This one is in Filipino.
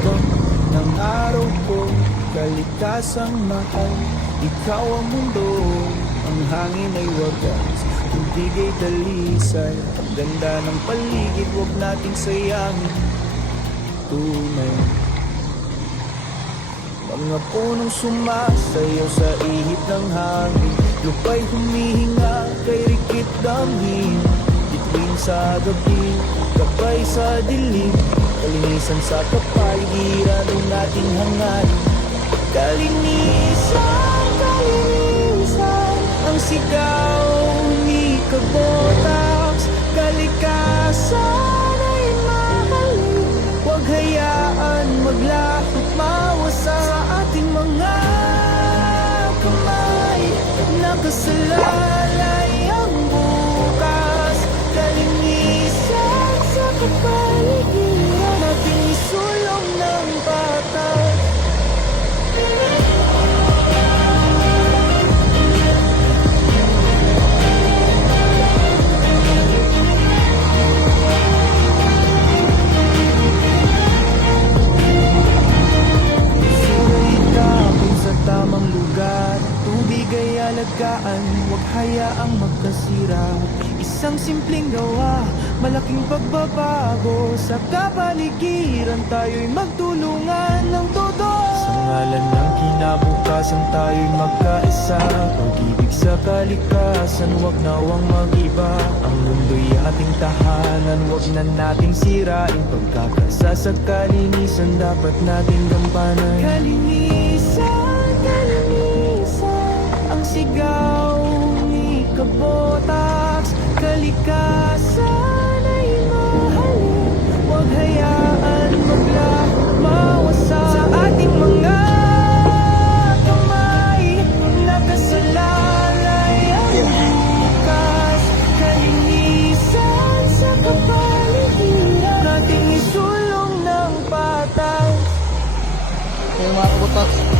Hagdan ng araw ko, kalikasang mahal. Ikaw ang mundo, ang hangin ay wagas, tubig ay dalisay. Ang ganda ng paligid, huwag nating sayangin. Tunay, mga punong sumasayaw sa ihip ng hangin, lupa'y humihinga kay rikit damhin. Bituin sa gabi, kapay sa dilim, kalinisan sa kapaligiran ng ating hangarin. Kalinisan, kalinisan, ang sigaw ni Kabotax. Kalikasan ay mahalin, huwag hayaan maglahot mawasa sa ating mga kamay. Nakasalalay ang bukas, kalinisan sa kapaligiran, nating isulong ng patas. Tamang lugar, tubig ay alagaan, huwag hayaang magkasira. Isang simpleng gawa, malaking pagbabago. Sa kapaligiran tayo'y magtulungan ng todo. Sa ngalan ng kinabukasan tayo'y magkaisa. Pag-ibig sa kalikasan, huwag nawang mag-iba. Ang mundo'y ating tahanan, huwag na nating sirain. Pagkakasa sa kalinisan, dapat nating gampanan. Kalinisan, kalinisan, ang sigaw ni Kabotax. Kalikasan ay mahalin, huwag hayaan maglahot mawasa sa ating mga kamay. Nakasalalay ang bukas, kalinisan sa kapaligiran, nating isulong ng patas. Kaya mga kabutas,